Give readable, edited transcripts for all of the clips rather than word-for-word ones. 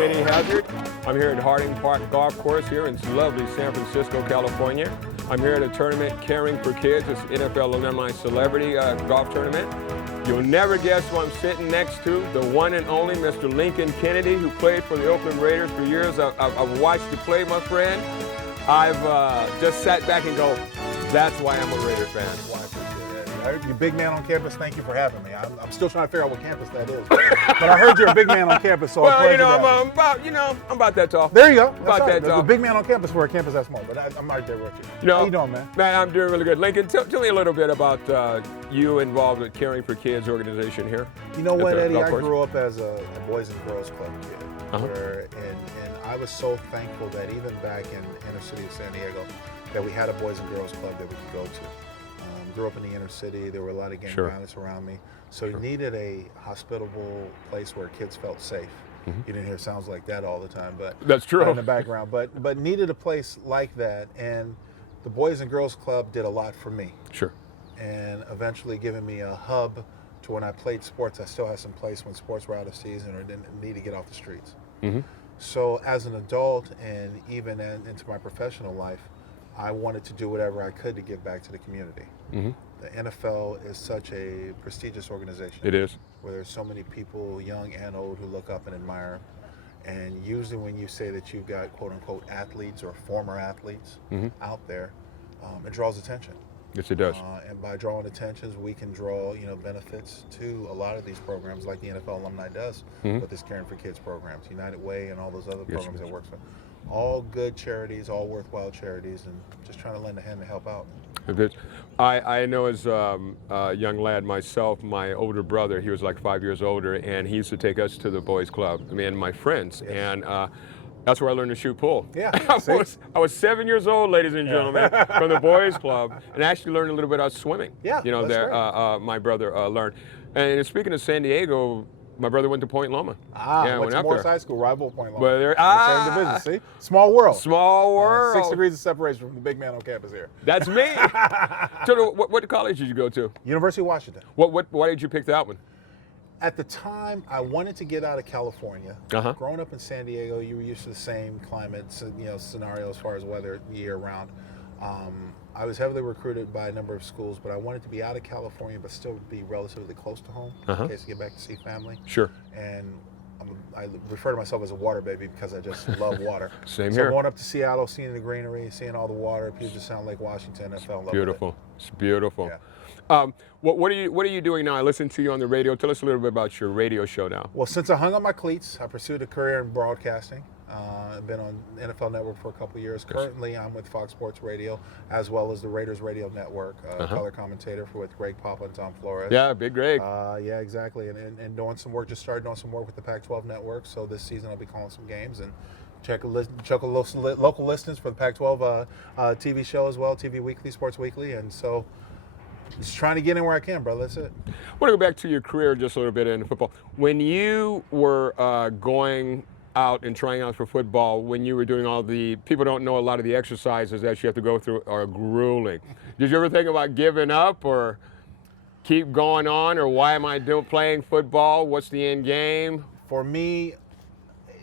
I'm Eddie Hazzard. I'm here at Harding Park Golf Course here in lovely San Francisco, California. I'm here at a tournament, Caring for Kids. It's NFL Alumni Celebrity Golf Tournament. You'll never guess who I'm sitting next to, the one and only Mr. Lincoln Kennedy, who played for the Oakland Raiders for years. I've watched you play, my friend. I've just sat back and go, that's why I'm a Raider fan. I heard you're a big man on campus. Thank you for having me. I'm still trying to figure out what campus that is. But I heard you're a big man on campus, so well, I'm about that tall. There you go. About that tall. A big man on campus for a campus that small, but I'm right there with you. How you doing, man? Man, I'm doing really good. Lincoln, tell me a little bit about you involved with Caring for Kids organization here. You know what, Eddie? I grew up as a Boys and Girls Club kid, and I was so thankful that even back in inner city of San Diego, that we had a Boys and Girls Club that we could go to. Grew up in the inner city. There were a lot of gang violence around me. So you needed a hospitable place where kids felt safe. You didn't hear sounds like that all the time, but that's true in the background. But needed a place like that. And the Boys and Girls Club did a lot for me. Sure. And eventually giving me a hub to when I played sports, I still had some place when sports were out of season or didn't need to get off the streets. So as an adult and even into my professional life, I wanted to do whatever I could to give back to the community. The NFL is such a prestigious organization. It is. Where there's so many people, young and old, who look up and admire. And usually when you say that you've got quote unquote athletes or former athletes out there, it draws attention. Yes, it does. And by drawing attentions, we can draw benefits to a lot of these programs, like the NFL Alumni does with this Caring for Kids programs, United Way, and all those other programs that works with. All good charities, all worthwhile charities, and just trying to lend a hand to help out. I know as a young lad myself, my older brother, he was like 5 years older, and he used to take us to the boys club, me and my friends, and that's where I learned to shoot pool. Yeah, I was 7 years old, ladies and gentlemen, from the boys club, and actually learned a little bit about swimming. Yeah, my brother learned. And speaking of San Diego, my brother went to Point Loma. Went to Morris High School, rival Point Loma. Same division, see? Small world. Small world. 6 degrees of separation from the big man on campus here. That's me. So what college did you go to? University of Washington. Why did you pick that one? At the time, I wanted to get out of California. Growing up in San Diego, you were used to the same climate, scenario as far as weather year round. I was heavily recruited by a number of schools, but I wanted to be out of California, but still be relatively close to home in case to get back to see family. Sure. And I refer to myself as a water baby because I just love water. Same so here. Going up to Seattle, seeing the greenery, seeing all the water, Puget Sound, Lake Washington, I fell in love beautiful. with it. It's beautiful. Yeah. What are you doing now? I listened to you on the radio. Tell us a little bit about your radio show now. Well, since I hung up my cleats, I pursued a career in broadcasting. I've been on NFL Network for a couple of years. Currently, I'm with Fox Sports Radio, as well as the Raiders Radio Network, color commentator with Greg Papa and Tom Flores. Yeah, big Greg. Yeah, exactly. And doing some work, just started doing some work with the Pac-12 Network. So this season I'll be calling some games and check local listings for the Pac-12 TV show as well, TV Weekly, Sports Weekly. And so just trying to get in where I can, bro. That's it. I want to go back to your career just a little bit in football. When you were going out and trying out for football, when you were doing all the, people don't know a lot of the exercises that you have to go through are grueling. Did you ever think about giving up or keep going on, or why am I playing football? What's the end game? For me,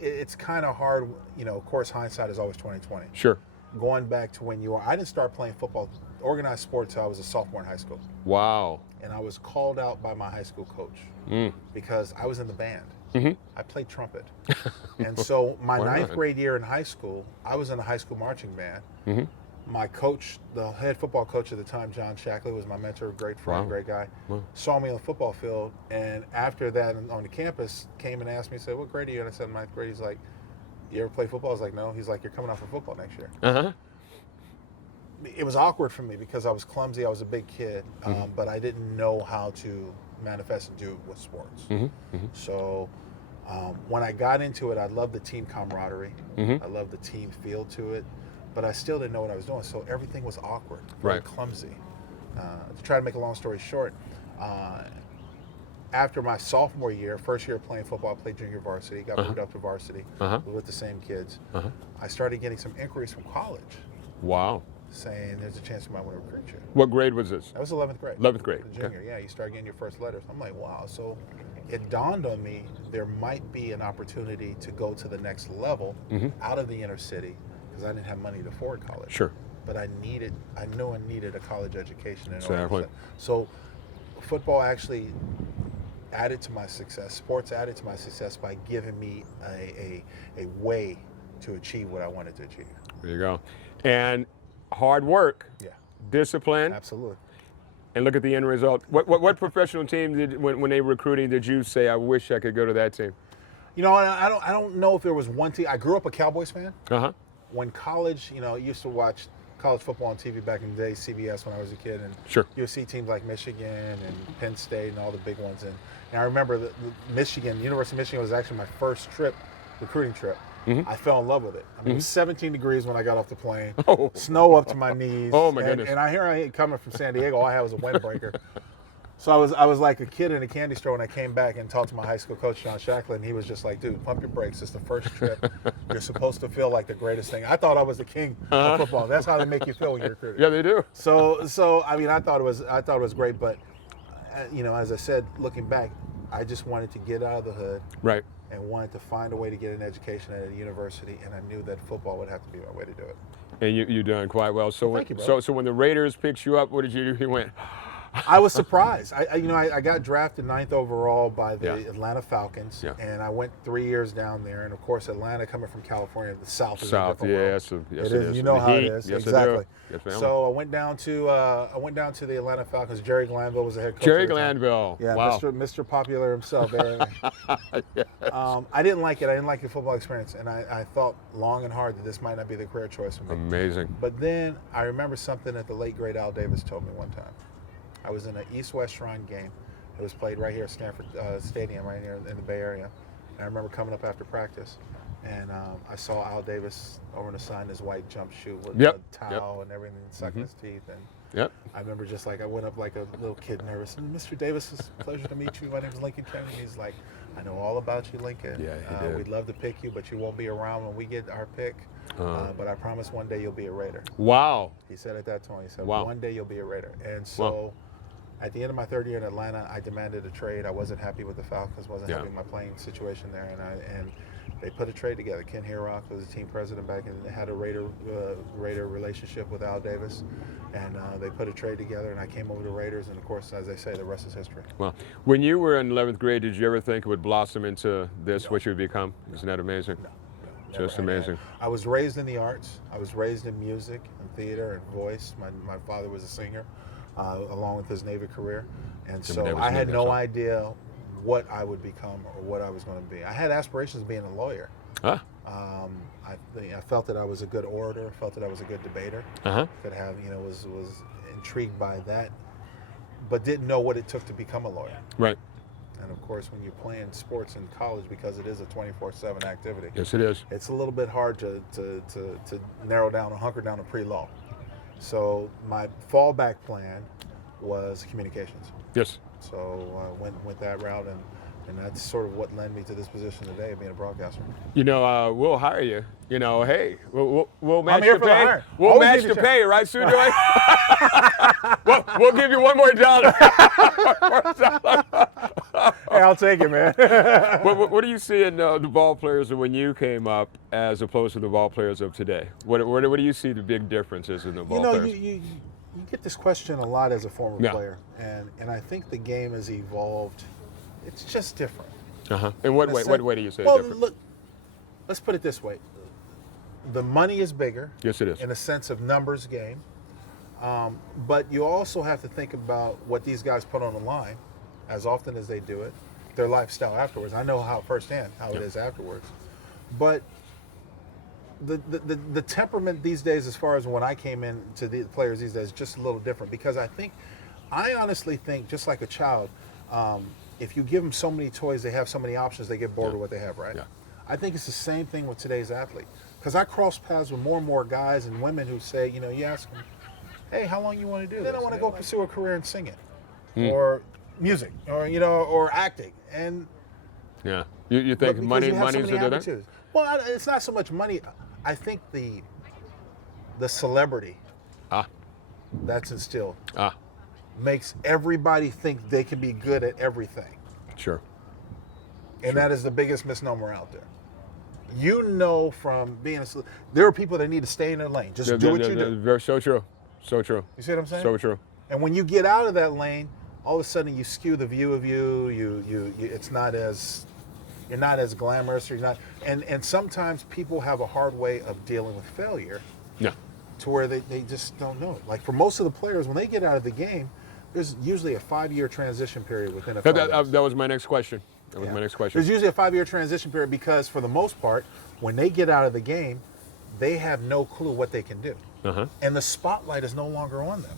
it's kind of hard. Of course, hindsight is always 20/20. Sure. Going back to when I didn't start playing football, organized sports, till I was a sophomore in high school. Wow. And I was called out by my high school coach because I was in the band. I played trumpet. And so my ninth grade year in high school, I was in a high school marching band. My coach, the head football coach at the time, John Jacqueline, was my mentor, great friend, great guy, saw me on the football field. And after that on the campus, came and asked me, said, what grade are you in? I said, ninth grade. He's like, you ever play football? I was like, no. He's like, you're coming out for football next year. It was awkward for me because I was clumsy. I was a big kid, but I didn't know how to manifest and do it with sports. So when I got into it, I loved the team camaraderie. I loved the team feel to it, but I still didn't know what I was doing. So everything was awkward, very clumsy. To try to make a long story short, after my sophomore year, first year playing football, I played junior varsity, got moved up to varsity with the same kids. I started getting some inquiries from college. Wow. saying there's a chance we might want to recruit you. What grade was this? That was 11th grade. 11th grade. Junior, yeah. You start getting your first letters. I'm like, wow. So it dawned on me there might be an opportunity to go to the next level out of the inner city because I didn't have money to afford college. Sure. But I knew I needed a college education. Exactly. So football actually added to my success. Sports added to my success by giving me a way to achieve what I wanted to achieve. There you go. And hard work, discipline. Absolutely. And look at the end result. What professional team did when they were recruiting did you say, I wish I could go to that team? You know, I don't know if there was one team. I grew up a Cowboys fan. When college, you know, I used to watch college football on TV back in the day, CBS when I was a kid, and you would see teams like Michigan and Penn State and all the big ones. And I remember the University of Michigan was actually my first recruiting trip. I fell in love with it. I mean, it was 17 degrees when I got off the plane. Snow up to my knees. Oh my goodness! And I ain't coming from San Diego. All I had was a windbreaker. So I was like a kid in a candy store when I came back and talked to my high school coach, Jacqueline. He was just like, dude, pump your brakes. It's the first trip. You're supposed to feel like the greatest thing. I thought I was the king of football. That's how they make you feel when you're recruited. Yeah, they do. So I mean, I thought it was great. But you know, as I said, looking back, I just wanted to get out of the hood. Right. And wanted to find a way to get an education at a university, and I knew that football would have to be my way to do it. And you're doing quite well. So thank you, bro. So when the Raiders picked you up, what did you do? You went. I was surprised. I got drafted 9th overall by the Atlanta Falcons, and I went 3 years down there. And of course, Atlanta, coming from California, the South is a different world. Yes, it is. You know how it is. Yes, exactly. Yes, so I went down to the Atlanta Falcons. Jerry Glanville was the head coach. Jerry Glanville. Yeah, wow. Mr. Popular himself. I didn't like it. I didn't like the football experience, and I thought long and hard that this might not be the career choice for me. Amazing. But then I remember something that the late great Al Davis told me one time. I was in an East-West Shrine game. It was played right here at Stanford Stadium, right here in the Bay Area. And I remember coming up after practice, and I saw Al Davis over on the side in his white jumpsuit with a towel and everything, sucking his teeth. And I remember just like I went up like a little kid, nervous. And Mr. Davis, it's a pleasure to meet you. My name is Lincoln Kennedy. He's like, I know all about you, Lincoln. Yeah, he did. We'd love to pick you, but you won't be around when we get our pick. But I promise one day you'll be a Raider. Wow. He said at that time, he said, wow. One day you'll be a Raider. And so at the end of my third year in Atlanta, I demanded a trade. I wasn't happy with the Falcons, wasn't happy with my playing situation there. And they put a trade together. Ken Herock was the team president back and had a Raider relationship with Al Davis. And they put a trade together, and I came over to Raiders. And, of course, as they say, the rest is history. Well, when you were in 11th grade, did you ever think it would blossom into this, what you would become? Isn't that amazing? No. Just amazing. And I was raised in the arts. I was raised in music and theater and voice. My father was a singer, along with his Navy career. And so I had no idea what I would become or what I was going to be. I had aspirations of being a lawyer. Huh? I felt that I was a good orator. Felt that I was a good debater. Could have, was intrigued by that, but didn't know what it took to become a lawyer. Right. And of course, when you're playing sports in college, because it is a 24/7 activity. Yes, it is. It's a little bit hard to narrow down or hunker down a pre-law. So my fallback plan was communications. Yes. So I went that route, and that's sort of what led me to this position today of being a broadcaster. We'll hire you. Hey, we'll match the pay. We'll match the pay, right, Sujoy? we'll give you $1 more. Hey, I'll take it, man. What do you see in the ball players of when you came up as opposed to the ball players of today? What do you see the big differences in the ball players? You get this question a lot as a former player, and I think the game has evolved. It's just different. In what way? What way do you say it's different? Look, let's put it this way. The money is bigger. Yes, it is. In a sense of numbers game. But you also have to think about what these guys put on the line as often as they do it, their lifestyle afterwards. I know firsthand how it is afterwards. But the temperament these days, as far as when I came in to the players these days, is just a little different, because I honestly think, just like a child, if you give them so many toys, they have so many options, they get bored of what they have, right? Yeah. I think it's the same thing with today's athlete. Because I cross paths with more and more guys and women who say, you ask them, hey, how long you want to do this? Then I want to go pursue a career in singing or music or acting. And you think money's the Well, it's not so much money. I think the celebrity that's instilled Ah, makes everybody think they can be good at everything. sure. And that is the biggest misnomer out there. You know from being there are people that need to stay in their lane. Just do what you do. Very, so true. So true. You see what I'm saying? So true. And when you get out of that lane, all of a sudden you skew the view of you. It's not as, you're not as glamorous. You're not, and sometimes people have a hard way of dealing with failure. Yeah. To where they just don't know it. Like for most of the players, when they get out of the game, there's usually a 5-year transition period within a That was my next question. That was Yeah. my next question. There's usually a 5-year transition period because for the most part, when they get out of the game, they have no clue what they can do. Uh-huh. And the spotlight is no longer on them.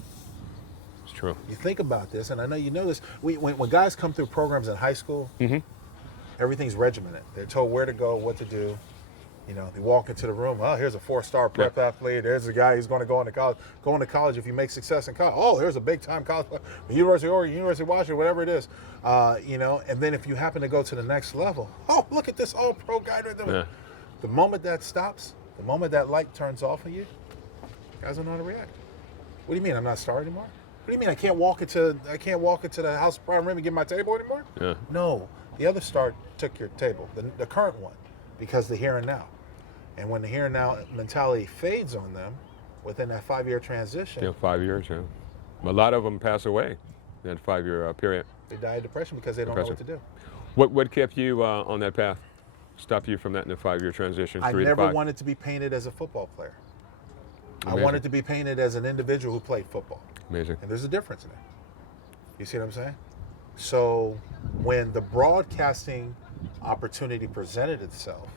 It's true. You think about this, and I know you know this. When guys come through programs in high school, everything's regimented. They're told where to go, what to do. You know, they walk into the room. Oh, here's a 4-star prep athlete. There's a guy who's going to go into college. Going to college if you make success in college. Oh, here's a big-time college, University of Oregon, University of Washington, whatever it is. You know, and then if you happen to go to the next level, oh, look at this all-pro guy. Yeah. The moment that stops, the moment that light turns off of you, guys don't know how to react. What do you mean I'm not a star anymore? What do you mean I can't walk into the House of Prime Room and get my table anymore? Yeah. No, the other star took your table, the current one, because the here and now. And when the here and now mentality fades on them within that 5-year transition, Yeah, 5 years, yeah. A lot of them pass away in that 5-year period. they die of depression because they don't know what to do. What kept you on that path? Stopped you from that in the 5-year transition? I 3 to never 5? wanted to be painted as a football player. Amazing. I wanted to be painted as an individual who played football. Amazing. And there's a difference in it. You see what I'm saying? So when the broadcasting opportunity presented itself,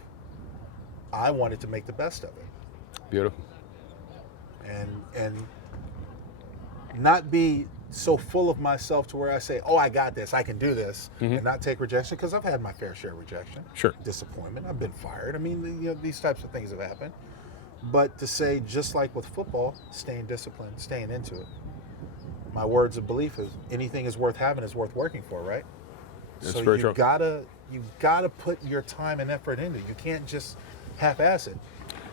I wanted to make the best of it. Beautiful. And not be so full of myself to where I say, oh, I got this, I can do this, and not take rejection, because I've had my fair share of rejection. Sure. Disappointment. I've been fired. I mean, you know, these types of things have happened. But to say, just like with football, staying disciplined, staying into it. My words of belief is anything is worth having is worth working for, right? That's so very you true. gotta put your time and effort into it. You can't just half-ass it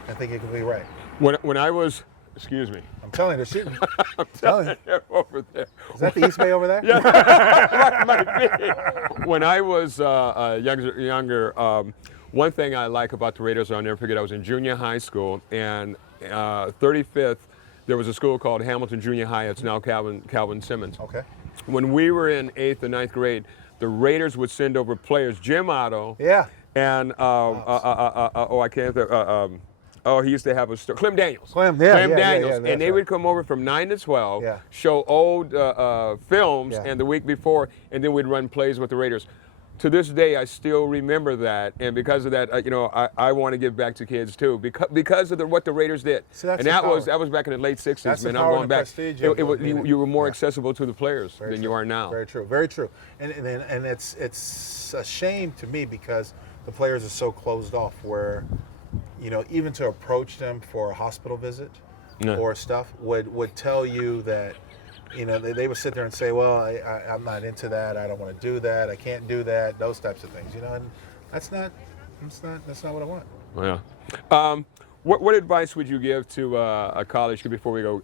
and think it can be right. When I was, excuse me. I'm telling you, they're shooting. I'm telling you, over there. Is that the East Bay over there? Yeah. Might be. When I was younger, one thing I like about the Raiders, I'll never forget, I was in junior high school, and 35th, there was a school called Hamilton Junior High. It's now Calvin Simmons. Okay. When we were in 8th or 9th grade, the Raiders would send over players, Jim Otto. Yeah. And he used to have a store, Clem Daniels. Clem Daniels, yeah, and they would come over from 9 to 12, show old films, and the week before, and then we'd run plays with the Raiders. To this day, I still remember that, and because of that, I want to give back to kids too, because of what the Raiders did. So that's and that was back in the late '60s, that's man. the I'm power going and back. prestige You were more accessible to the players than you are now. Very true. Very true. And it's a shame to me because the players are so closed off. Where, even to approach them for a hospital visit or stuff would tell you that. They would sit there and say, well, I'm not into that. I don't want to do that. I can't do that. Those types of things, and that's not what I want. Yeah. What advice would you give to a college kid before we go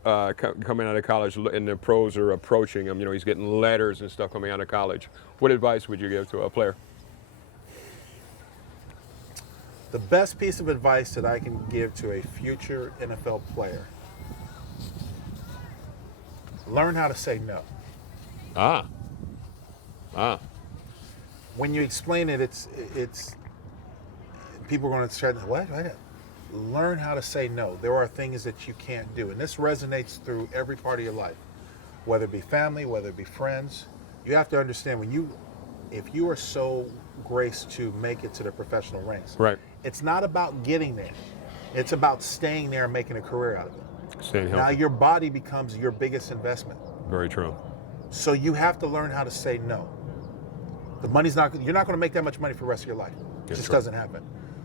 coming out of college and the pros are approaching him? He's getting letters and stuff coming out of college. What advice would you give to a player? The best piece of advice that I can give to a future NFL player: learn how to say no. When you explain it, it's people are going to try to, what? Learn how to say no. There are things that you can't do. And this resonates through every part of your life, whether it be family, whether it be friends. You have to understand if you are so graced to make it to the professional ranks, right? It's not about getting there. It's about staying there and making a career out of it. Staying healthy. Now your body becomes your biggest investment. Very true. So you have to learn how to say no. You're not going to make that much money for the rest of your life. It just doesn't happen.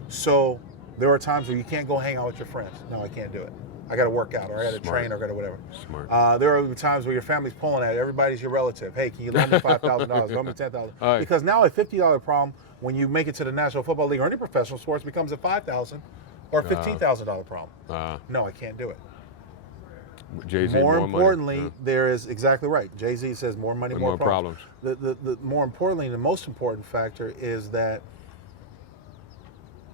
So there are times where you can't go hang out with your friends. No, I can't do it. I got to work out, or I got to train, or I got to whatever. Smart. There are times where your family's pulling at it. Everybody's your relative. Hey, can you loan me $5,000? Loan me $10,000. Right. Because now a $50 problem when you make it to the National Football League or any professional sports becomes a $5,000 or $15,000 problem. No, I can't do it. Jay-Z, more more importantly, money. there is exactly right. Jay-Z says more money, more problems. The more importantly, the most important factor is that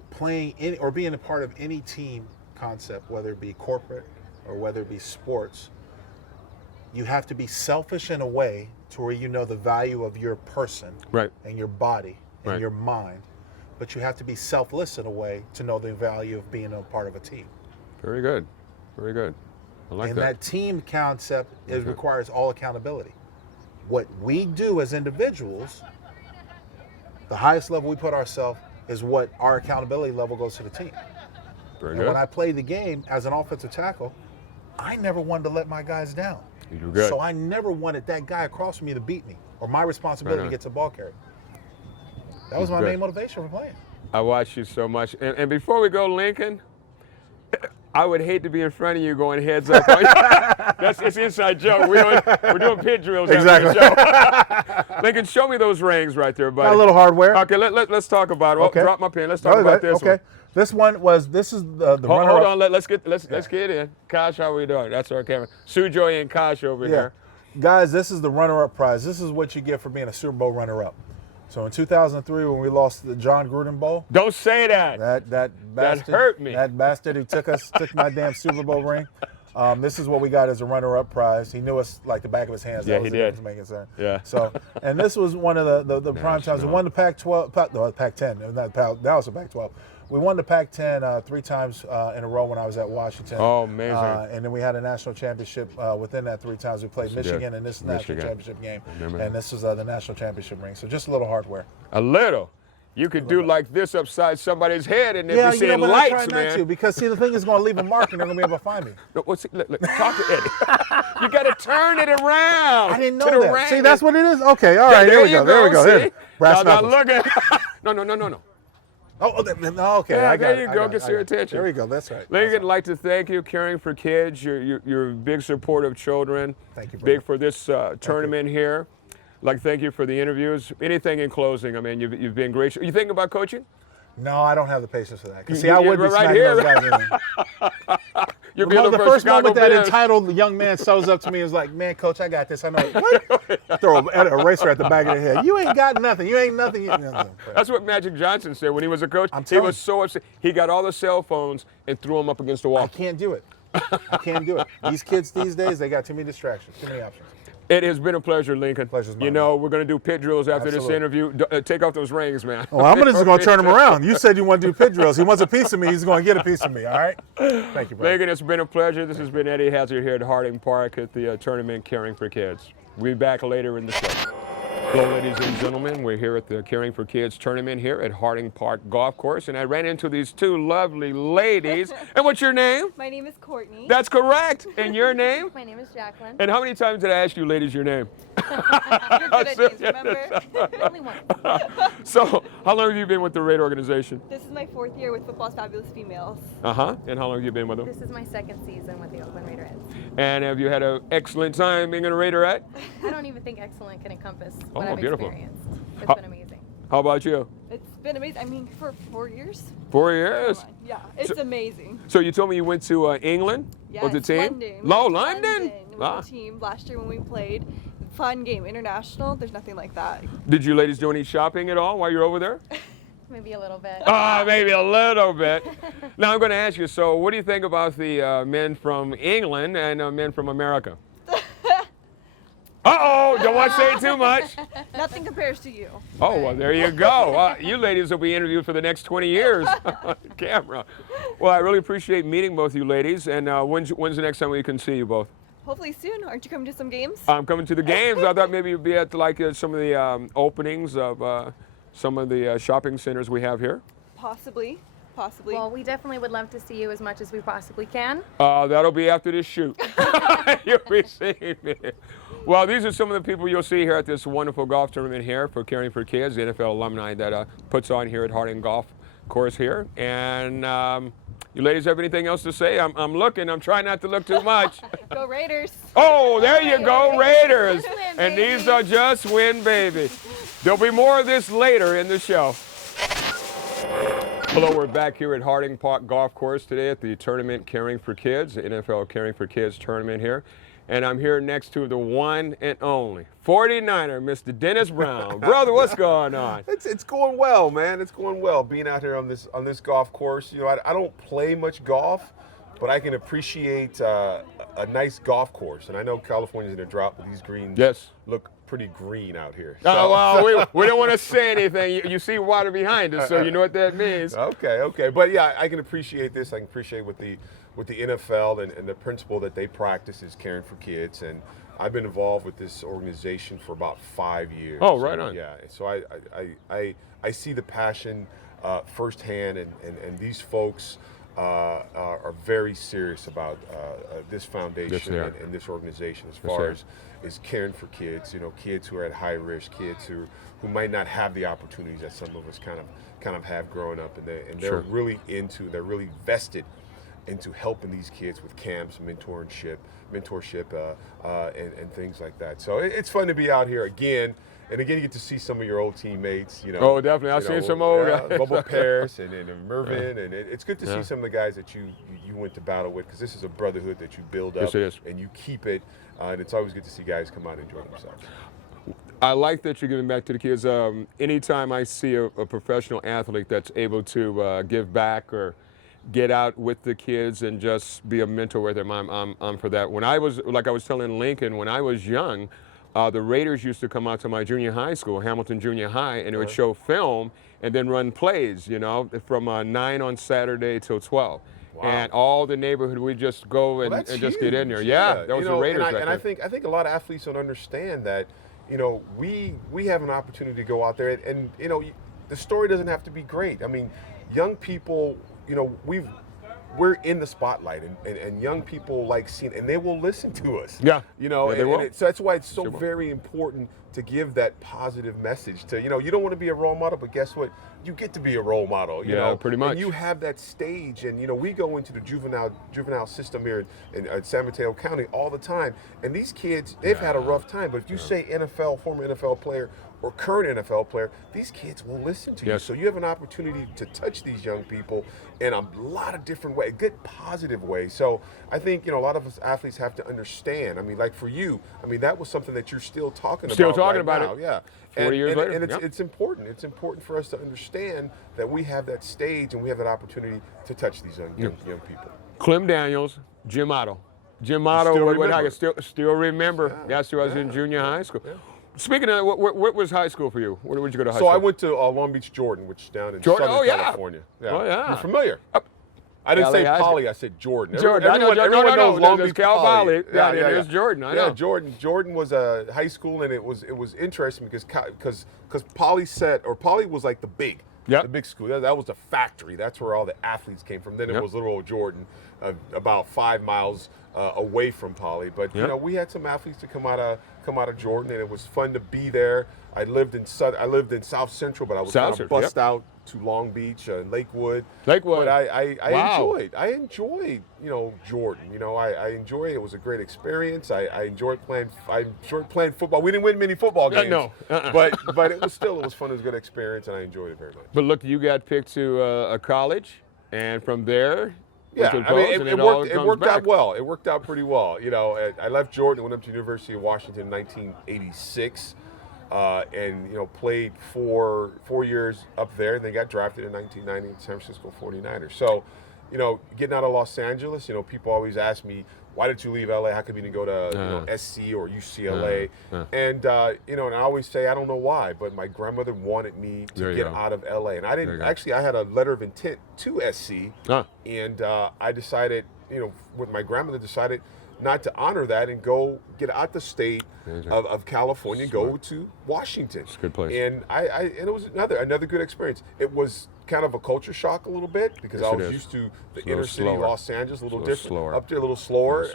playing any or being a part of any team concept, whether it be corporate or whether it be sports, you have to be selfish in a way to where you know the value of your person and your body and your mind, but you have to be selfless in a way to know the value of being a part of a team. Very good. Very good. I like that. And that team concept requires all accountability. What we do as individuals, the highest level we put ourselves is what our accountability level goes to the team. Very and good. when I played the game as an offensive tackle, I never wanted to let my guys down. You do good. So I never wanted that guy across from me to beat me or my responsibility to get to the ball carrier. That was my main motivation for playing. I watched you so much. And before we go, Lincoln, I would hate to be in front of you going heads up on you. It's inside joke. We're doing pit drills after the show. Lincoln, show me those rings right there, buddy. Got a little hardware. Okay, let's talk about it. Okay. Drop my pen. Let's talk about this one. This is the runner-up. Hold on, let's get in. Kosh, how we doing? That's our camera. Sujoy and Kosh over here. Guys, this is the runner-up prize. This is what you get for being a Super Bowl runner-up. So in 2003, when we lost the John Gruden Bowl. Don't say that. That bastard, that hurt me. That bastard who took my damn Super Bowl ring. This is what we got as a runner-up prize. He knew us like the back of his hands. Yeah, he did. Yeah. So, and this was one of the prime times. We won the Pac-12, Pac-10. That was the Pac-12. We won the Pac-10 3 times in a row when I was at Washington. Oh, amazing. And then we had a national championship within that 3 times. We played Michigan in this national championship game. And this was the national championship ring. So just a little hardware. A little? You could do like this upside somebody's head and they'd be seeing lights, I try man. not to, because see, the thing is going to leave a mark and they're going to be able to find me. No, well, see, look, talk to Eddie. You got to turn it around. I didn't know that. See, that's what it is? Okay, all right, here we go. There we go. Here. Brass knuckles. Look at No. Oh, no, okay. Yeah, I got there you go. Get your attention. There we go. That's right. Lincoln, I'd like to thank you, Caring for Kids. You're a big supporter of children. Thank you, big for this tournament here. I'd like to thank you for the interviews. Anything in closing? I mean, you've been great. You thinking about coaching? No, I don't have the patience for that. See, I would be smacking those guys in. The first moment that entitled young man shows up to me and is like, man, coach, I got this. I know. What? Throw an eraser at the back of the head. You ain't got nothing. You ain't nothing. That's what Magic Johnson said when he was a coach. He was so upset. He got all the cell phones and threw them up against the wall. I can't do it. I can't do it. These kids these days, they got too many distractions, too many options. It has been a pleasure, Lincoln. Pleasure's mine. You know, we're going to do pit drills after this interview. Take off those rings, man. Well, I'm just going to turn him around. You said you want to do pit drills. He wants a piece of me. He's going to get a piece of me, all right? Thank you, brother. Lincoln, it's been a pleasure. This has been Eddie Hazzard here at Harding Park at the tournament Caring for Kids. We'll be back later in the show. Hello, ladies and gentlemen. We're here at the Caring for Kids tournament here at Harding Park Golf Course, and I ran into these 2 lovely ladies. And what's your name? My name is Courtney. That's correct. And your name? My name is Jacqueline. And how many times did I ask you ladies your name? You're good at names, remember? Only one. So, how long have you been with the Raider organization? This is my 4th year with Football's Fabulous Females. Uh-huh. And how long have you been with them? This is my 2nd season with the Oakland Raiderettes. And have you had an excellent time being a Raiderette? I don't even think excellent can encompass what I've experienced. It's been amazing. How about you? It's been amazing. I mean, for 4 years. 4 years? Yeah, it's amazing. So you told me you went to England with the team? London. London? With the team last year when we played. Fun game, international. There's nothing like that. Did you ladies do any shopping at all while you're over there? Maybe a little bit. Maybe a little bit. Now I'm going to ask you, so what do you think about the men from England and men from America? Uh-oh, don't want to say too much. Nothing compares to you. Oh, well, there you go. You ladies will be interviewed for the next 20 years on camera. Well, I really appreciate meeting both you ladies, and when's the next time we can see you both? Hopefully soon. Aren't you coming to some games? I'm coming to the games. I thought maybe you'd be at like some of the openings of some of the shopping centers we have here. Possibly. Well, we definitely would love to see you as much as we possibly can. That'll be after this shoot. You'll be seeing me. Well, these are some of the people you'll see here at this wonderful golf tournament here for Caring for Kids, the NFL alumni that puts on here at Harding Golf Course here. And you ladies have anything else to say? I'm looking. I'm trying not to look too much. Go Raiders. Oh, there you go, Raiders. Win, And baby. these are just win, baby. There'll be more of this later in the show. Hello, we're back here at Harding Park Golf Course today at the tournament Caring for Kids, the NFL Caring for Kids tournament here. And I'm here next to the one and only 49er, Mr. Dennis Brown. Brother, what's going on? It's going well, man. It's going well. Being out here on this golf course, you know, I don't play much golf, but I can appreciate a nice golf course. And I know California's in a drought, but these greens look pretty green out here. Oh, well, we don't want to say anything. You see water behind us, so you know what that means. Okay. But yeah, I can appreciate this. I can appreciate with the NFL and the principle that they practice is caring for kids. And I've been involved with this organization for about 5 years. Oh, right on. Yeah. So I see the passion firsthand, and these folks are very serious about this foundation and this organization as far as caring for kids. You know, kids who are at high risk, kids who might not have the opportunities that some of us kind of have growing up, and they're really they're really vested into helping these kids with camps, mentorship, and things like that. So it's fun to be out here again. And again, you get to see some of your old teammates, you know. Oh, definitely. I've seen some old guys. Bubba Paris and Mervin. And it's good to see some of the guys that you went to battle with, because this is a brotherhood that you build up. Yes, it is. And you keep it. And it's always good to see guys come out and enjoy themselves. I like that you're giving back to the kids. Anytime I see a professional athlete that's able to give back or get out with the kids and just be a mentor with them, I'm for that. When I was, like I was telling Lincoln, when I was young, the Raiders used to come out to my junior high school, Hamilton Junior High, and it would show film and then run plays, you know, from 9 on Saturday till 12. Wow. And all the neighborhood, we just go and just get in there. Yeah, that was the Raiders. And I think a lot of athletes don't understand that, you know, we have an opportunity to go out there, and you know, the story doesn't have to be great. I mean, young people, you know, we're in the spotlight, and young people like seeing, and they will listen to us. Yeah. You know, they will. So that's why it's so very important to give that positive message to, you know, you don't want to be a role model, but guess what? You get to be a role model. You know, pretty much. And you have that stage, and you know, we go into the juvenile system here in San Mateo County all the time, and these kids, they've had a rough time. But if you say NFL, former NFL player, or current NFL player, these kids will listen to you. So you have an opportunity to touch these young people in a lot of different ways, a good positive way. So I think, you know, a lot of us athletes have to understand. I mean, like for you, I mean, that was something that you're still talking about it. Yeah. 40 years later. And it's important. It's important for us to understand that we have that stage and we have that opportunity to touch these young people. Clem Daniels, Jim Otto. Jim Otto, what I can still remember. That's who I was in junior high school. Yeah. Speaking of, what was high school for you? Where did you go to high school? So I went to Long Beach, Jordan, which is down in Southern California. Yeah. Oh, yeah. You're familiar. I didn't say Poly, I said Jordan. Everyone knows Long Beach Poly. Yeah, there's Jordan. I know. Yeah, Jordan was a high school, and it was interesting because Poly was like the big school. That was the factory. That's where all the athletes came from. Then it was little old Jordan, about 5 miles away from Poly. But you know, we had some athletes to come out of Jordan, and it was fun to be there. I lived in South Central, but I was kind of bussed out to Long Beach, Lakewood. But I enjoyed, you know, Jordan. You know, I enjoyed it. It was a great experience. I enjoyed playing football. We didn't win many football games. No. But it was fun. It was a good experience, and I enjoyed it very much. But look, you got picked to a college, and from there. Yeah, I mean, it worked out well. It worked out pretty well. You know, I left Jordan and went up to the University of Washington in 1986, and you know, played for 4 years up there, and then got drafted in 1990 in San Francisco 49ers. So, you know, getting out of Los Angeles, you know, people always ask me, why did you leave LA? How come you didn't go to SC or UCLA? And you know, and I always say I don't know why, but my grandmother wanted me to get out of LA, and I didn't. Actually, I had a letter of intent to SC, and I decided, you know, with my grandmother, decided not to honor that and go get out the state of California, go to Washington. It's a good place. And and it was another good experience. It was kind of a culture shock a little bit, because I was used to the inner city of Los Angeles, a little different. Up there, a little slower.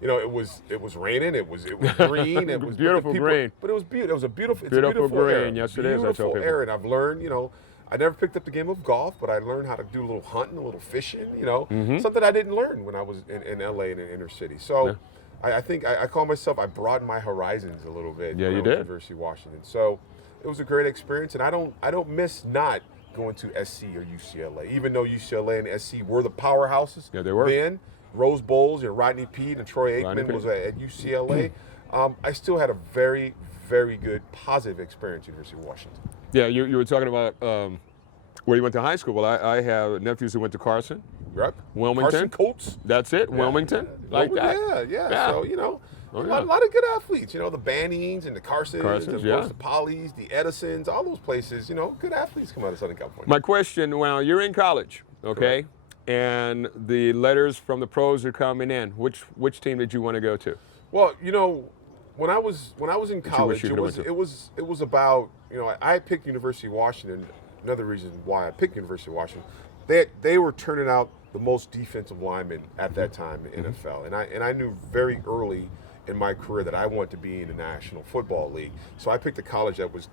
You know, it was raining. It was green. It was beautiful green. But it was beautiful. It was a beautiful green. Air. Yes, it is. Beautiful air, and I've learned, you know. I never picked up the game of golf, but I learned how to do a little hunting, a little fishing, you know, something I didn't learn when I was in LA and in inner city. So I think I call myself, I broadened my horizons a little bit. Yeah, you did. University of Washington. So it was a great experience, and I don't miss not going to SC or UCLA, even though UCLA and SC were the powerhouses. Yeah, they were. Then Rose Bowls, Rodney Peete and Troy Aikman was at UCLA. I still had a very, very good, positive experience at University of Washington. Yeah, you were talking about where you went to high school. Well, I have nephews who went to Carson. Yep. Wilmington. Carson Colts. That's it. Yeah. Wilmington. Like that. Yeah. So, a lot of good athletes. The Bannings and the Carsons and of course the Pollys, the Edisons, all those places, good athletes come out of Southern California. My question, well, you're in college, okay? Correct. And the letters from the pros are coming in. Which team did you want to go to? Well, when I was in college, it was about, I had picked University of Washington. Another reason why I picked University of Washington, they were turning out the most defensive linemen at that time in the NFL, and I knew very early in my career that I wanted to be in the National Football League. So I picked a college that was,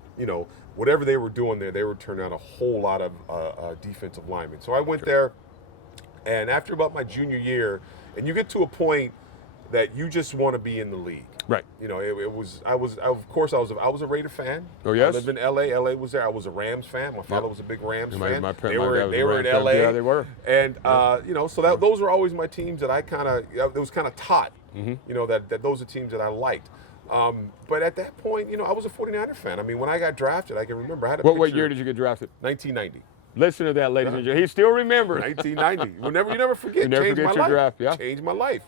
whatever they were doing there, they were turning out a whole lot of defensive linemen. So I went there, and after about my junior year, and you get to a point that you just want to be in the league. Right. I was a Raider fan. Oh, yes? I lived in LA. LA was there. I was a Rams fan. My father was a big Rams fan. They were in LA. Yeah, they were. And so those were always my teams that I it was kind of taught. That those are teams that I liked. But at that point, I was a 49er fan. I mean, when I got drafted, I can remember I had a picture. What year did you get drafted? 1990. Listen to that, ladies and gentlemen. He still remembers. 1990. You never forget. You never forget your draft. Yeah. Changed my life.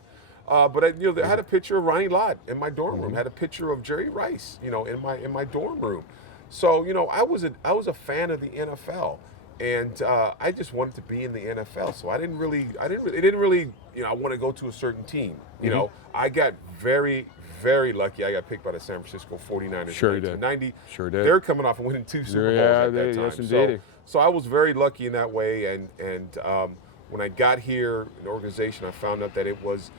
But I had a picture of Ronnie Lott in my dorm room. Had a picture of Jerry Rice, in my dorm room. So I was a fan of the NFL, and I just wanted to be in the NFL. So I didn't really I want to go to a certain team. I got very, very lucky. I got picked by the San Francisco 49ers Sure in 1990. Sure did. They're coming off and winning 2 Super Bowls at that time. Yes, indeed. So I was very lucky in that way, and when I got here in the organization, I found out that it was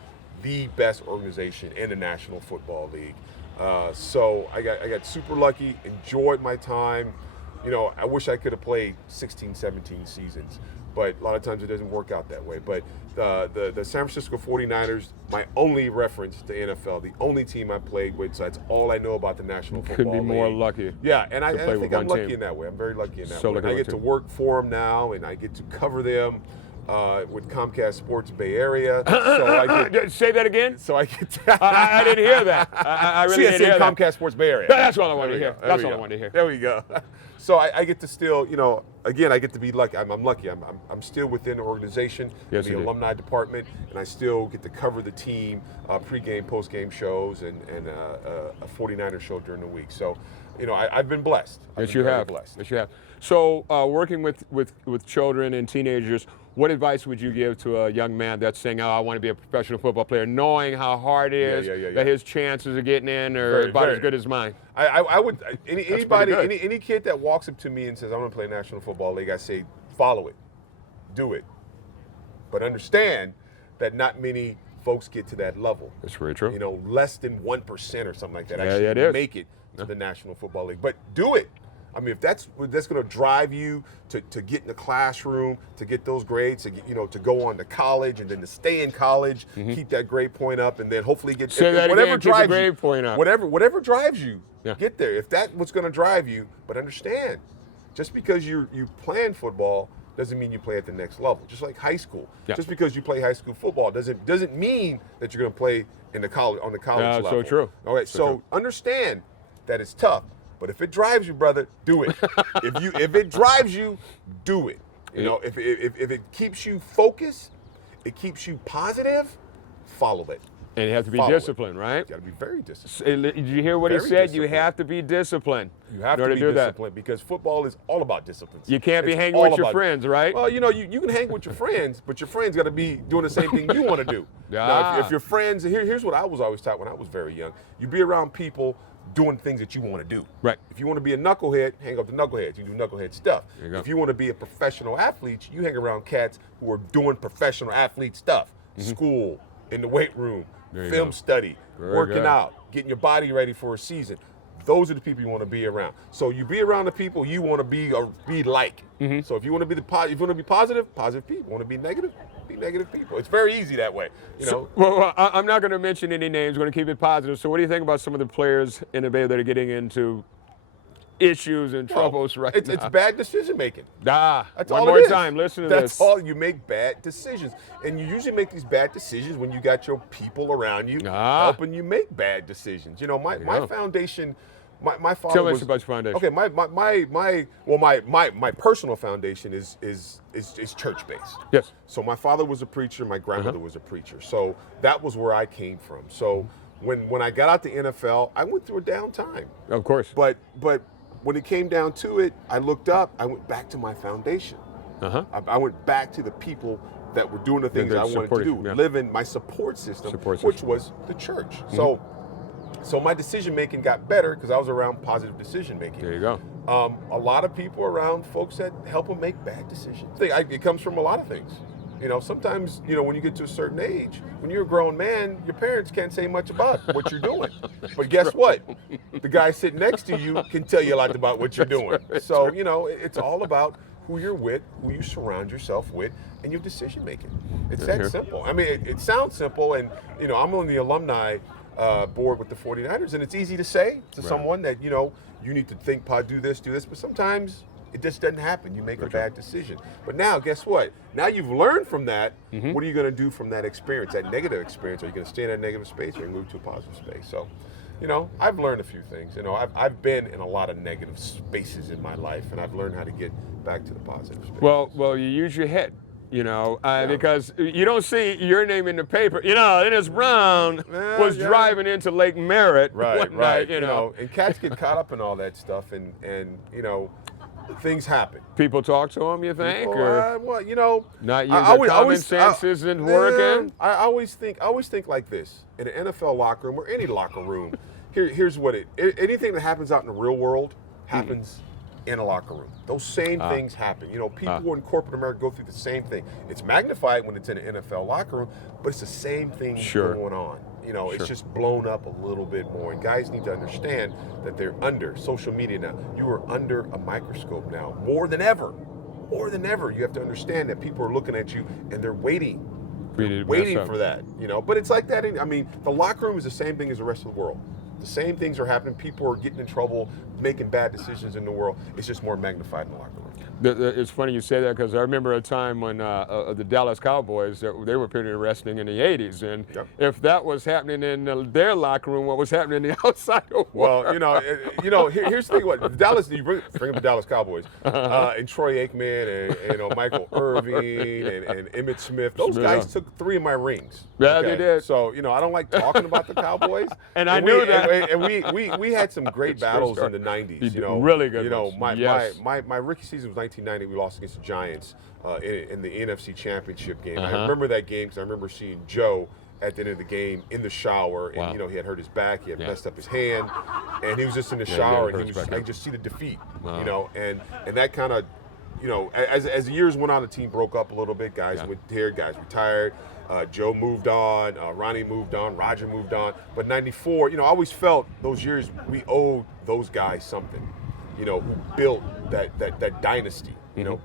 the best organization in the National Football League. So I got super lucky, enjoyed my time. I wish I could have played 16, 17 seasons, but a lot of times it doesn't work out that way. But the San Francisco 49ers, my only reference to NFL, the only team I played with, so that's all I know about the National Football League. Couldn't be more lucky. Yeah, and I think I'm lucky in that way. I'm very lucky in that way. I get to work for them now, and I get to cover them. With Comcast Sports Bay Area. Say that again? So I get to I didn't hear that. I really didn't hear that. Comcast Sports Bay Area. That's all I wanted to hear. That's all I wanted to hear. There we go. So I get to still, again, I get to be lucky. I'm lucky. I'm still within the organization, in the alumni department, and I still get to cover the team, pregame, postgame shows, and a 49er show during the week. So, I've been blessed. Yes, you have. Yes, you have. So, working with children and teenagers, what advice would you give to a young man that's saying, I want to be a professional football player, knowing how hard it is, that his chances of getting in are about as good as mine? I would, any kid that walks up to me and says, I'm going to play National Football League, I say, follow it, do it. But understand that not many folks get to that level. That's very true. Less than 1% or something like that actually make it to the National Football League. But do it. I mean, if that's going to drive you to get in the classroom, to get those grades, to get, to go on to college, and then to stay in college, keep that grade point up, and then hopefully get whatever drives you, point up. Whatever drives you, get there. If that's what's going to drive you, but understand, just because you playing football doesn't mean you play at the next level. Just like high school, just because you play high school football doesn't mean that you're going to play on the college level. So true. All right, so understand that it's tough. But if it drives you, brother, do it. if it drives you, do it. If it keeps you focused, it keeps you positive, follow it. And you have to be disciplined, right? You got to be very disciplined. Did you hear what he said? You have to be disciplined. You have to be disciplined because football is all about discipline. You can't be hanging with your friends, right? Well, you can hang with your friends, but your friends got to be doing the same thing you want to do. Now, if your friends, here's what I was always taught when I was very young. You be around people doing things that you want to do. Right. If you want to be a knucklehead, hang up the knuckleheads. You do knucklehead stuff. If you want to be a professional athlete, you hang around cats who are doing professional athlete stuff. School, in the weight room, film study, working out, getting your body ready for a season. Those are the people you want to be around. So you be around the people you want to be like. So if you want to be positive people. Want to be negative people. It's very easy that way. Well, I'm not going to mention any names. We're going to keep it positive. So what do you think about some of the players in the Bay that are getting into issues and troubles right now. It's bad decision making. That's all one more it is. time. Listen to That's this. all. You make bad decisions, and you usually make these bad decisions when you got your people around you helping you make bad decisions. You know, my foundation. My father Tell was, us about your foundation. Okay, my personal foundation is church based. Yes. So my father was a preacher, my grandmother was a preacher. So that was where I came from. So when I got out the NFL, I went through a down time. Of course. But when it came down to it, I looked up, I went back to my foundation. I went back to the people that were doing the things I wanted to do, living my support system, which was the church. So my decision making got better because I was around positive decision making. There you go. A lot of people around folks that help them make bad decisions. It comes from a lot of things. You know, sometimes, you know, when you get to a certain age, when you're a grown man, your parents can't say much about what you're doing. But guess what? The guy sitting next to you can tell you a lot about what you're doing. So, you know, it's all about who you're with, who you surround yourself with, and your decision making. It's that simple. I mean, it sounds simple, and, you know, I'm on the alumni board with the 49ers, and it's easy to say to someone that, you know, you need to think, do this, but sometimes it just doesn't happen. You make a bad decision. But now, guess what? Now you've learned from that. What are you going to do from that experience, that negative experience? Are you going to stay in that negative space, or move to a positive space? So, you know, I've learned a few things. You know, I've been in a lot of negative spaces in my life, and I've learned how to get back to the positive space. Well, you use your head. You know, because you don't see your name in the paper. You know, Dennis Brown was driving into Lake Merritt one night, you know. And cats get caught up in all that stuff, and you know, things happen. People talk to him, you think? Or well, you know, not using common sense isn't working? I always think like this. In an NFL locker room or any locker room, here's what anything that happens out in the real world happens in a locker room. Those same things happen. You know, people in corporate America go through the same thing. It's magnified when it's in an NFL locker room, but it's the same thing going on. You know, it's just blown up a little bit more. And guys need to understand that they're under social media now. You are under a microscope now, more than ever. More than ever, you have to understand that people are looking at you and they're waiting for that. You know, but it's like that. I mean, the locker room is the same thing as the rest of the world. The same things are happening. People are getting in trouble, making bad decisions in the world. It's just more magnified in the locker room. It's funny you say that, because I remember a time when the Dallas Cowboys, they were pretty interesting in the 80s. And if that was happening in their locker room, what was happening in the outside of the world? Well, here's the thing. What Dallas, you bring up the Dallas Cowboys, and Troy Aikman, and you know, Michael Irvin, and Emmitt Smith. Those guys took 3 of my rings. Yeah, they did. So, you know, I don't like talking about the Cowboys. And I knew that. And we had some great battles in the 90s. You know, really good. You know, my rookie season was 1990. We lost against the Giants in the NFC Championship game. I remember that game because I remember seeing Joe at the end of the game in the shower, and you know, he had hurt his back, he had messed up his hand, and he was just in the shower, and I could just see the defeat. You know, and that kind of, you know, as the years went on, the team broke up a little bit. Guys went here, guys retired. Joe moved on, Ronnie moved on, Roger moved on. But 94, you know, I always felt those years we owed those guys something, you know, who built that dynasty. You know,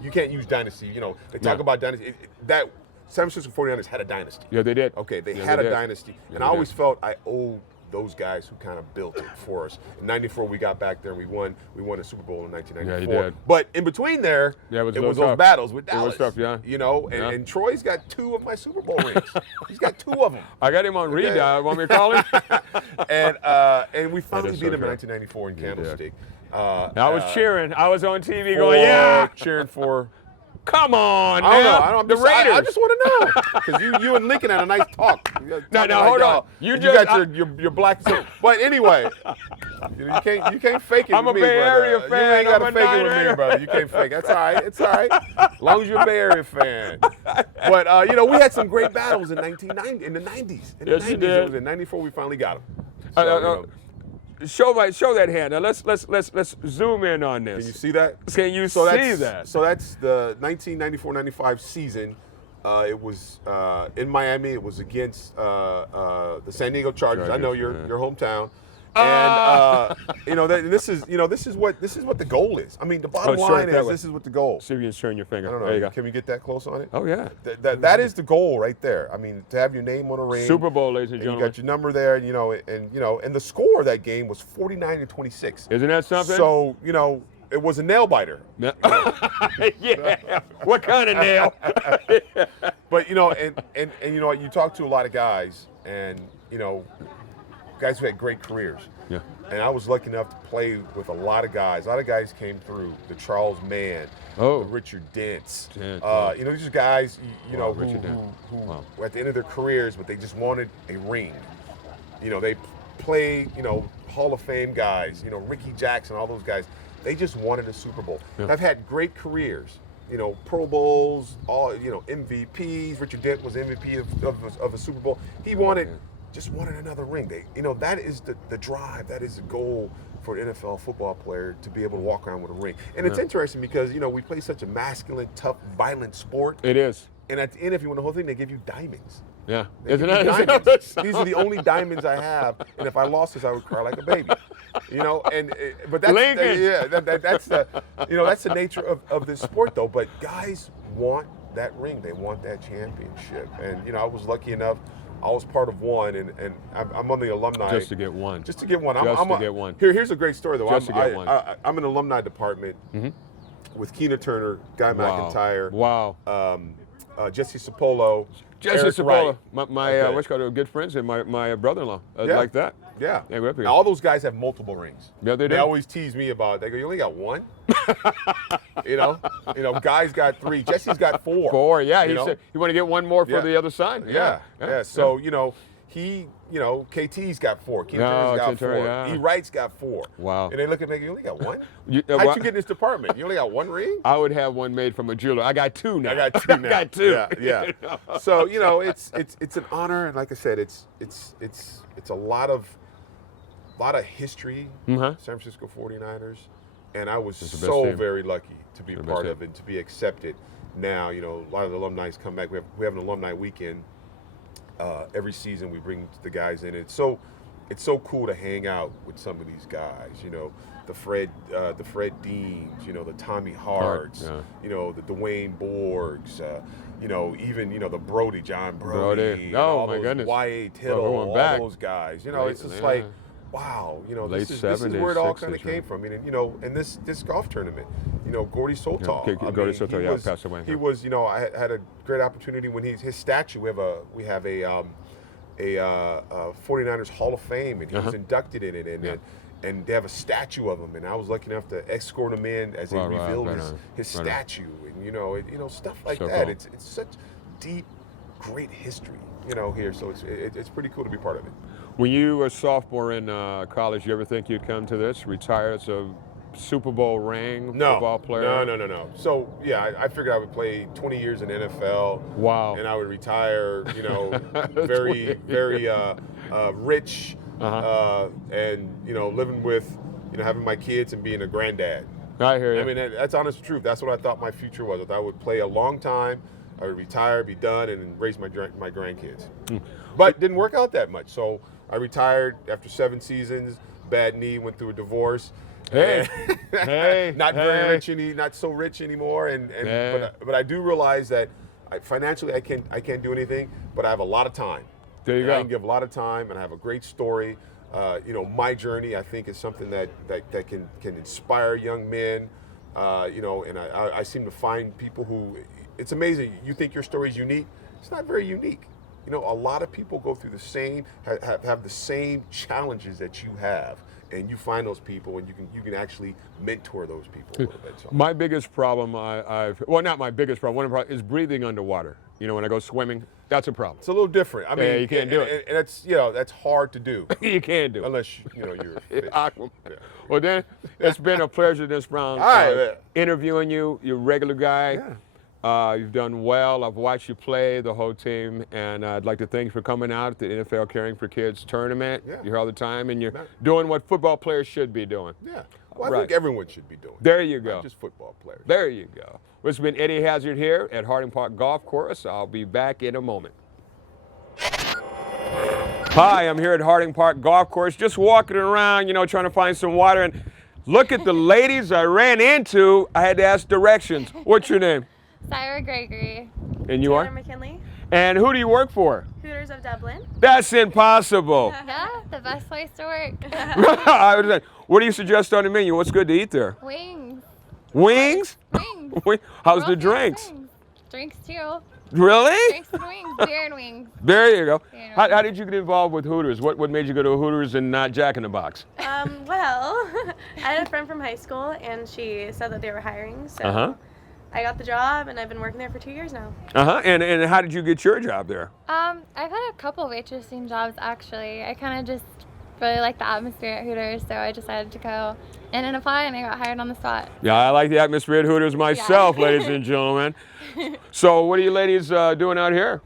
you can't use dynasty. You know, they talk about dynasty. That San Francisco 49ers had a dynasty. Yeah, they did. Okay, they had a dynasty. And I always felt I owed those guys who kind of built it for us. In 94, we got back there and we won a Super Bowl in 1994. Yeah, you did. But in between there, it was those battles with Dallas. It was tough, You know, and Troy's got 2 of my Super Bowl rings. He's got 2 of them. I got him on read. Want me to call him? And we finally beat him in 1994 in Candlestick. I was cheering. I was on TV going, yeah. Cheering for. Come on, man. I don't know. The Raiders. I just want to know, because you and Lincoln had a nice talk. Now hold on. You got your black. But anyway, you can't fake it. I'm with a me, Bay brother. Area fan. You ain't got to I'm fake a it with me, brother. You can't fake it. That's all right. It's all right. As long as you're a Bay Area fan. But you know, we had some great battles in the 90s. In the 90s, you did. It was in 94 we finally got them. So, you know, show that hand. Now let's zoom in on this. Can you see that? Can you see that? So that's the 1994-95 season. It was in Miami. It was against the San Diego Chargers. I know your hometown. And this is what the goal is. I mean, the bottom line is this is what the goal. See if you can turn your finger. I don't know. There you go. Can we get that close on it? Oh yeah. That is the goal right there. I mean, to have your name on a ring. Super Bowl, ladies and and gentlemen. you got your number there, and the score of that game was 49-26. Isn't that something? So it was a nail biter. Yeah. Yeah. What kind of nail? But and you talk to a lot of guys, and guys who had great careers. Yeah. And I was lucky enough to play with a lot of guys. A lot of guys came through. The Charles Mann, Oh. the Richard Dents. Wow. These are guys who Wow. were at the end of their careers, but they just wanted a ring. They played Hall of Fame guys. Ricky Jackson, all those guys. They just wanted a Super Bowl. Yeah. I've had great careers. Pro Bowls, all MVPs. Richard Dent was MVP of a Super Bowl. He just wanted another ring. That is the drive. That is the goal for an NFL football player, to be able to walk around with a ring. And it's interesting because we play such a masculine, tough, violent sport. It is. And at the end, if you win the whole thing, they give you diamonds. Yeah. They give you diamonds. These are the only diamonds I have, and if I lost this, I would cry like a baby. But that's Lincoln. that's the nature of this sport, though. But guys want that ring. They want that championship. And I was lucky enough. I was part of one, and I'm on the alumni. Just to get one. Just to get one. Get one. Here's a great story, though. Just to get one. I'm in the alumni department with Keena Turner, Guy McIntyre. Wow. Jesse Sapolo. Jesse Eric Sapolo, Wright. my what's called good friends and my brother-in-law, like that. Yeah. Yeah, we're up here. Now, all those guys have multiple rings. Yeah, they do. They always tease me about. They go, "You only got one." Guys got 3. Jesse's got 4. 4, yeah. He said you want to get one more for the other side. Yeah. So he, KT's got 4. Keena Turner's got 4. Yeah. E. Wright's got 4. Wow. And they look at me, you only got 1? How'd you get in this department? You only got 1 ring? I would have one made from a jeweler. I got 2 now. I got 2 now. I got 2. Yeah. So it's an honor, and like I said, it's a lot of history. San Francisco 49ers, and I was so very lucky to be part of it, to be accepted. Now a lot of the alumni come back. We have an alumni weekend every season. We bring the guys in. It's so cool to hang out with some of these guys. The Fred Deans, the Tommy Harts, the Dwayne Borgs, even the Brody, John Brody. Oh my goodness. Y.A. Tittle, all those guys. It's just like, wow, this is where it all kind of came from. And this golf tournament, Gordy Soltau. Gordy Soltau, passed away. He was, I had a great opportunity when his statue. We have a 49ers Hall of Fame, and he was inducted in it, and they have a statue of him, and I was lucky enough to escort him in as they revealed his statue, and stuff like that. Cool. It's such deep, great history, here. So it's pretty cool to be part of it. When you were a sophomore in college, you ever think you'd come to this, retire as a Super Bowl ring football player? No. So I figured I would play 20 years in NFL. Wow. And I would retire, very, very rich, and living with, having my kids and being a granddad. I hear you. I mean, that's honest truth. That's what I thought my future was. That I would play a long time, I would retire, be done, and raise my grandkids. But it didn't work out that much. So I retired after 7 seasons. Bad knee, went through a divorce. Not very rich, not so rich anymore. But I do realize that financially I can't do anything, but I have a lot of time. There you go. I can give a lot of time, and I have a great story. My journey, I think, is something that can inspire young men. And I seem to find people who, it's amazing. You think your story is unique? It's not very unique. A lot of people go through the same, have the same challenges that you have. And you find those people, and you can actually mentor those people a little bit. So. My biggest problem, not my biggest problem, one of the problems is breathing underwater. When I go swimming, that's a problem. It's a little different. I mean, you can't do it. And that's hard to do. You can't do it. Unless, you're a fish. Well, then, it's been a pleasure this round interviewing you. You're a regular guy. Yeah. You've done well. I've watched you play, the whole team, and I'd like to thank you for coming out at the NFL Caring for Kids tournament. Yeah. You're here all the time, and you're doing what football players should be doing. Yeah. Well, I think everyone should be doing. There you go. Not just football players. There you go. Well, it's been Eddie Hazzard here at Harding Park Golf Course. I'll be back in a moment. Hi, I'm here at Harding Park Golf Course, just walking around, you know, trying to find some water. And look at the ladies I ran into. I had to ask directions. What's your name? Tyra, Gregory. And you are? McKinnley. And who do you work for? Hooters of Dublin. That's impossible. Yeah, the best place to work. I was like, what do you suggest on the menu? What's good to eat there? Wings. Wings? Wings. How's the Roasted drinks? wings. Drinks too. Really? Drinks and wings. Beer and wings. There you go. Beer and How did you get involved with Hooters? What made you go to Hooters and not Jack in the Box? Well, I had a friend from high school, and she said that they were hiring, so I got the job, and I've been working there for 2 years now. And how did you get your job there? I've had a couple waitressing jobs actually. I kind of just really like the atmosphere at Hooters, so I decided to go in and apply, and I got hired on the spot. Yeah, I like the atmosphere at Hooters myself, ladies and gentlemen. So what are you ladies doing out here?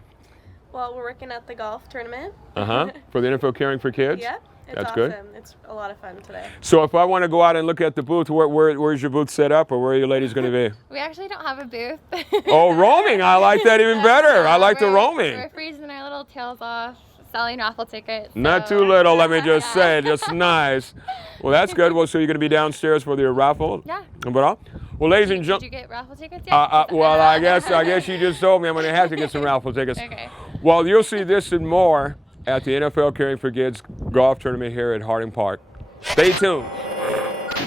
Well, we're working at the golf tournament. For the NFL Caring for Kids? Yeah, it's That's awesome. good. It's a lot of fun today. So if I want to go out and look at the booth, where's your booth set up, or where are you ladies going to be? We actually don't have a booth. Oh, roaming. I like that even better. I like the roaming. We're freezing our little tails off, selling raffle tickets. Not so- too little, let me just say. Just nice. Well, that's good. Well, so you're going to be downstairs for the raffle? Yeah. But all? Well, ladies and Did gentlemen. you get raffle tickets yet? Well, I guess you just told me I'm going to have to get some raffle tickets. Okay. Well, you'll see this and more at the NFL Caring for Kids golf tournament here at Harding Park. Stay tuned.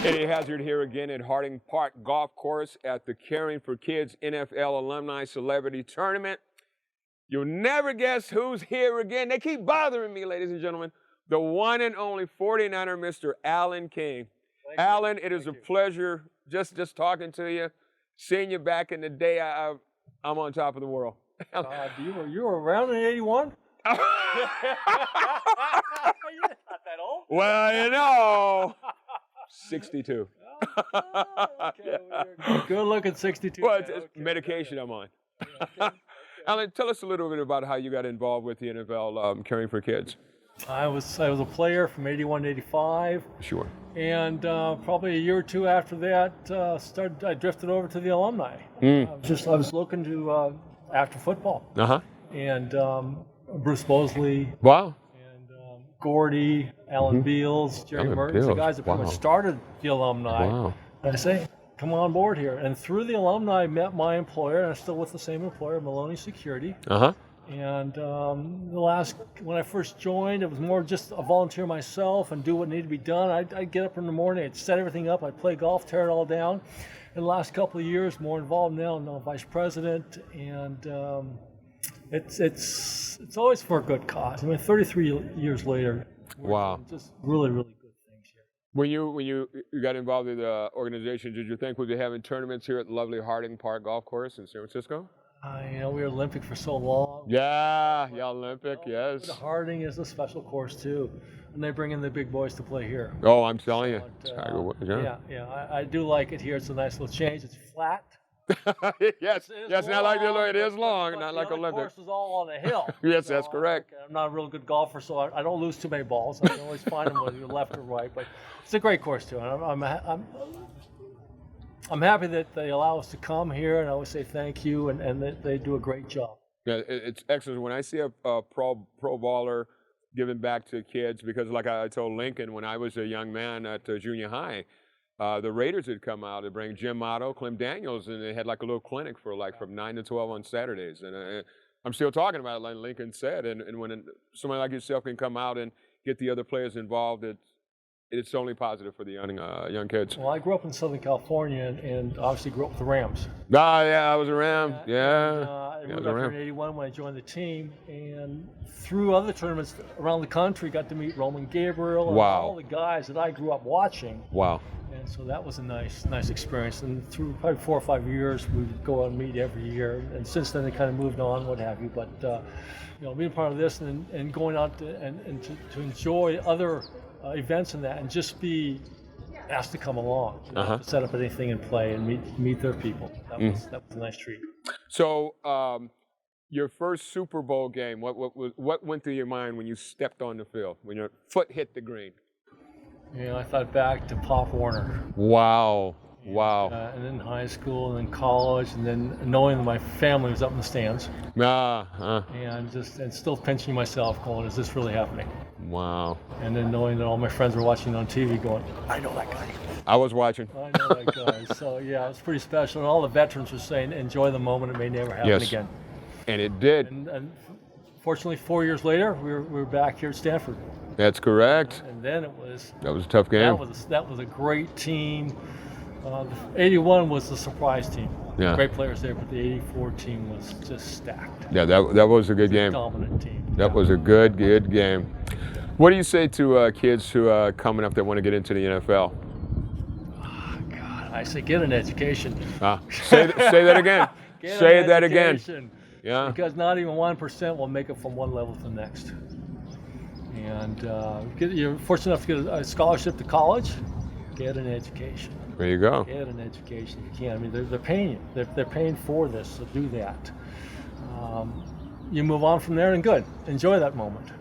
Eddie Hazzard here again at Harding Park Golf Course at the Caring for Kids NFL Alumni Celebrity Tournament. You'll never guess who's here again. They keep bothering me, ladies and gentlemen. The one and only 49er, Mr. Alan King. Alan, it is a pleasure just talking to you, seeing you back in the day. I'm on top of the world. You were around in '81? You're not that old. Well, you know, 62. Okay, good looking 62. Well, it's medication I'm on. Alan, tell us a little bit about how you got involved with the NFL Caring for Kids. I was a player from '81 to '85. Sure. And probably a year or two after that, I drifted over to the alumni. I was looking to after football. And Bruce Mosley. Wow. And Gordy, Alan Beals, Jerry Mertens, the guys that pretty much started the alumni. Wow. And I say, come on board here. And through the alumni, I met my employer, and I'm still with the same employer, Maloney Security. And when I first joined, it was more just a volunteer myself and do what needed to be done. I'd get up in the morning, I'd set everything up, I'd play golf, tear it all down. In the last couple of years, more involved now, I'm vice president, and it's always for a good cause. I mean, 33 years later, we're doing just really, really good things here. When you got involved in the organization, did you think we'd be having tournaments here at the lovely Harding Park Golf Course in San Francisco? We were Olympic for so long. Yeah, Olympic, yes. But Harding is a special course too, and they bring in the big boys to play here. Oh, I'm telling you. I do like it here. It's a nice little change. It's flat. Yes, not like it is long, not like Olympic. The course is all on a hill. Yes, that's correct. I'm not a real good golfer, so I don't lose too many balls. I can always find them whether you're left or right. But it's a great course too, and I'm happy that they allow us to come here, and I always say thank you, and they do a great job. Yeah, it's excellent. When I see a pro baller giving back to kids, because like I told Lincoln when I was a young man at junior high, the Raiders had come out and bring Jim Otto, Clem Daniels, and they had like a little clinic for from 9 to 12 on Saturdays. And I'm still talking about it, like Lincoln said. And when somebody like yourself can come out and get the other players involved, it's only positive for the young kids. Well, I grew up in Southern California and obviously grew up with the Rams. Yeah, I was a Ram. I moved up here in '81 when I joined the team, and through other tournaments around the country, got to meet Roman Gabriel and all the guys that I grew up watching. Wow. And so that was a nice experience. And through probably 4 or 5 years, we would go out and meet every year. And since then, they kind of moved on, what have you. But being part of this and going out to enjoy other events in that, and just be asked to come along, to set up anything and play and meet their people. That was a nice treat. So, your first Super Bowl game, what went through your mind when you stepped on the field, when your foot hit the green? I thought back to Pop Warner. Wow. Wow. And then high school, and then college, and then knowing that my family was up in the stands. And still pinching myself, going, is this really happening? Wow. And then knowing that all my friends were watching on TV, going, I know that guy. I was watching. I know that guy. So yeah, it was pretty special. And all the veterans were saying, enjoy the moment, it may never happen again. And it did. And fortunately, 4 years later, we're back here at Stanford. That's correct. And then it was. That was a tough game. That was a great team. 81 was the surprise team. Yeah. Great players there, but the 84 team was just stacked. Yeah, that was a good game. Dominant team. That was a good game. What do you say to kids who are coming up that want to get into the NFL? Oh, God, I say get an education. Say that again. Say that again. Yeah. Because not even 1% will make it from one level to the next. And you're fortunate enough to get a scholarship to college, get an education. There you go. Get an education if you can. I mean, they're paying you. They're paying for this, so do that. You move on from there, and good. Enjoy that moment.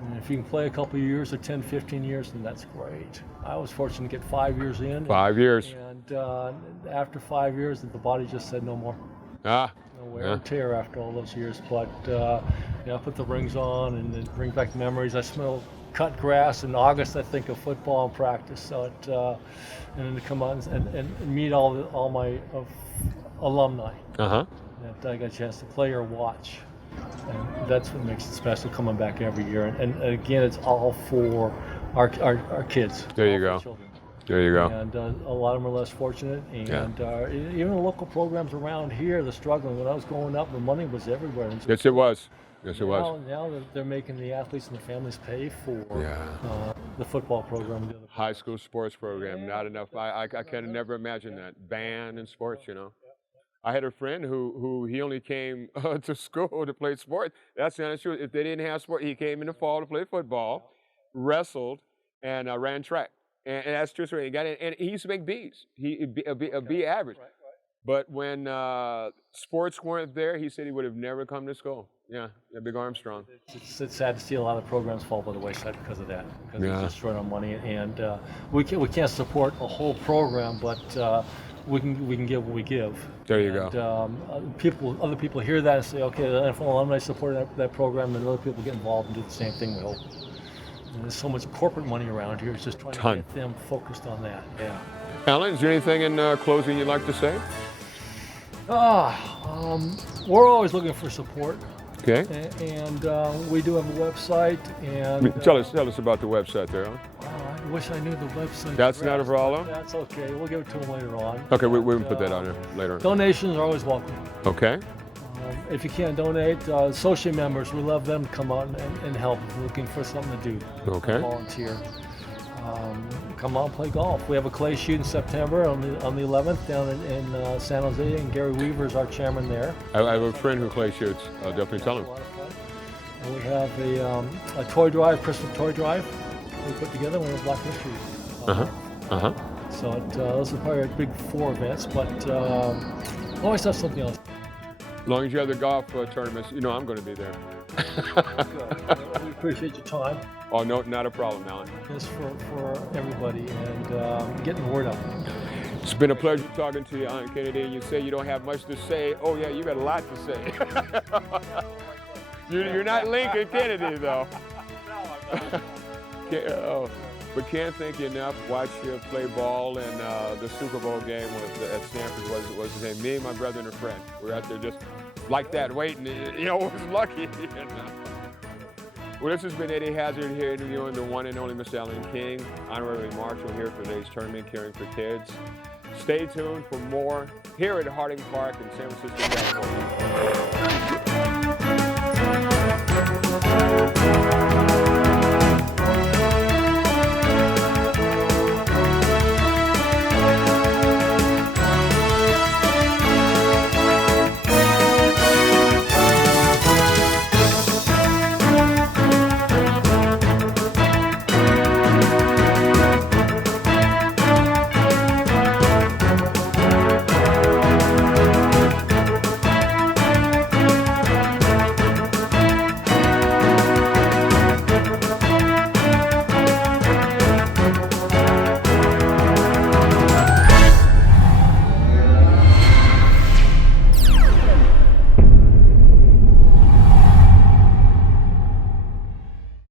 And if you can play a couple of years or 10, 15 years, then that's great. I was fortunate to get 5 years in. 5 years. And after 5 years, the body just said no more. No wear and tear after all those years. But I put the rings on and then bring back memories. I smell cut grass in August, I think, of football and practice. So and then to come out and meet all my alumni that I got a chance to play or watch. And that's what makes it special, coming back every year. And again, it's all for our kids. There you go. Children. There you go. And a lot of them are less fortunate. And even the local programs around here, they're struggling. When I was growing up, the money was everywhere. Yes, it was. Yes, it was. Now they're making the athletes and the families pay for the football program. High school sports program, not enough. I can never imagine that. Band and sports, I had a friend who he only came to school to play sports. That's the honest truth. If they didn't have sport, he came in the fall to play football, wrestled, and ran track. And that's true. He got in, and he used to make B's. A B average. Right. But when sports weren't there, he said he would have never come to school. Yeah, Big Armstrong. It's sad to see a lot of programs fall by the wayside because of that. Because it's just short on money, and we can't support a whole program, but we can give what we give. There you go. Other people hear that and say, okay, the NFL alumni support that program, and other people get involved and do the same thing. We hope. And there's so much corporate money around here. It's just trying to get them focused on that. Yeah. Alan, is there anything in closing you'd like to say? We're always looking for support. Okay. And we do have a website. And tell us about the website there. I wish I knew the website. That's not a problem. That's okay. We'll give it to them later on. Okay, we can put that on there later. Donations are always welcome. Okay. If you can't donate, associate members, we love them to come out and help. If you're looking for something to do. Okay. Volunteer. Come out and play golf. We have a clay shoot in September on the 11th down in San Jose, and Gary Weaver is our chairman there. I have a friend who clay shoots. I'll definitely tell him. And we have a toy drive, Christmas toy drive we put together. We have Black History. So those are probably our big 4 events, but always have something else. As long as you have the golf tournaments, I'm going to be there. Good. We appreciate your time. Oh, no, not a problem, Alan. It's for everybody and getting the word out. It's been a pleasure talking to you, Aunt Kennedy. You say you don't have much to say. Oh, yeah, you got a lot to say. You're not Lincoln Kennedy, though. But can't thank you enough. Watch you play ball, and the Super Bowl game at Stanford was the same. Me and my brother and a friend. We were out there just like that, waiting. Was lucky. Well, this has been Eddie Hazzard here interviewing the one and only Miss Alan King, honorary marshal here for today's tournament, Caring for Kids. Stay tuned for more here at Harding Park in San Francisco, California.